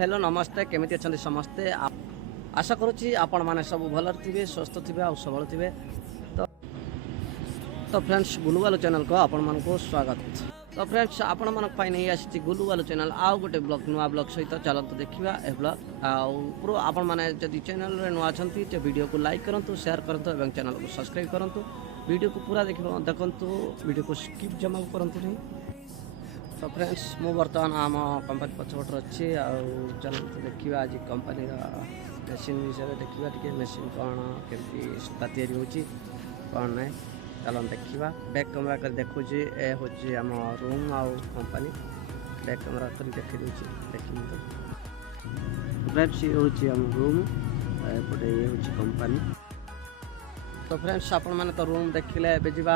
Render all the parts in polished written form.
Hello नमस्ते केमिति अछंती समस्ते आशा करुच्ची आपण माने सब भल थे स्वस्थ थे आ सबल थे। तो फ्रेंड्स गुलुवालु चैनल को आपण मन को स्वागत। तो फ्रेंड्स आपण मन नहीं आसी गुलुवालु चैनल आउ गोटे ब्लॉग नुआ ब्लॉग सहित चलते देखा ए ब्लॉग आउ आपण मैंने जदि चैनल रे नुआ छंती तो वीडियो को लाइक करंतु शेयर करंतु एवं चैनल को सब्सक्राइब करंतु वीडियो को पूरा देखंतु वीडियो को स्किप जमा करंतु नहीं। तो फ्रेंड्स मु बर्तमान आम कंपनी पछपटर अच्छी चलते देखा आज कंपनी मेसीन विषय देखा टे मेसीन कौन केमती सूता या कौन ना चलो देखा बैक कैमेरा कर देखुँ ए हूँ आम रूम आउ कंपनी बैक कैमेरा कर देखी दूसरी देखी फ्रेंड्स ये हूँ आम रूम एपटे ये हूँ कंपनी। तो फ्रेंड्स आपण मैंने तो रूम देखिले ए जा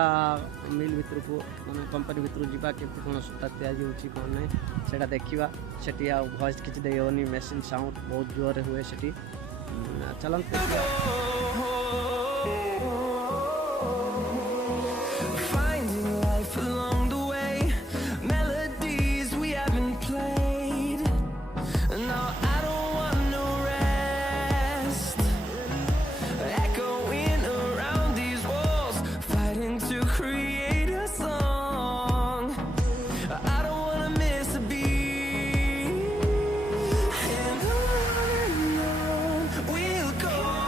मिल भितर को मैंने कंपनी भितर जावा केमती कौन सूता या कौन ना से देखा से वॉइस किसी देनी मेसीन साउंड बहुत जोर हुए से चलते Finding